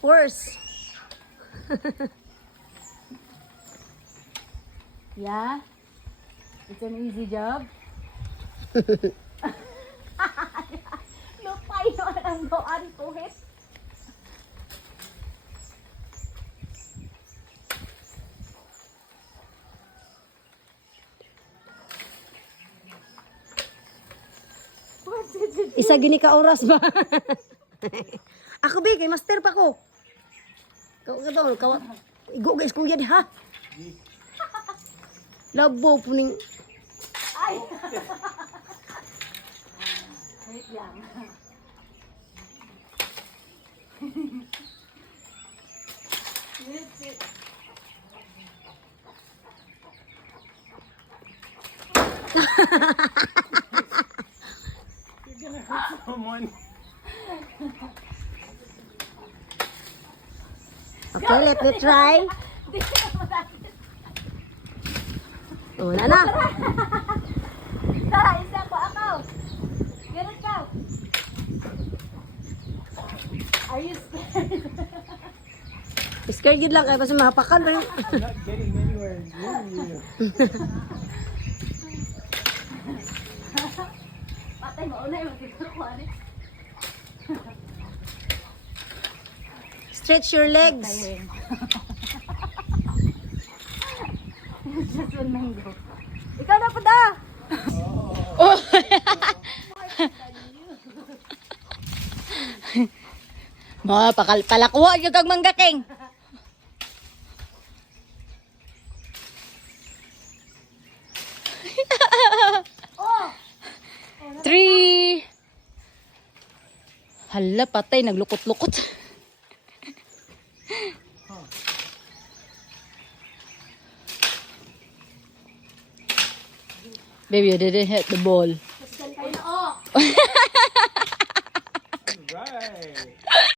Worse. Yeah? It's an easy job? Lupay yun ang doan to it. Isa gini ka oras ba? Ako ba, kay master pa ko. Igo guys kuya di ha. Labo puning. Ay! Wait lang. Someone. Okay, let me try. Oh, na. Tara, isa ko ako. Ganun ka. Are you scared? Scared yun lang kaya basta mahapakan ba yun? I'm not getting anywhere near you. Patay mo una yung magkakakuha ni. Stretch your legs. Just one mango. Ikaw na po da! Oh. Mga palakuha yung kag manggaking. Oh! 3. Hala, patay, naglukot-lukot. Baby, you didn't hit the ball. Ay, oh!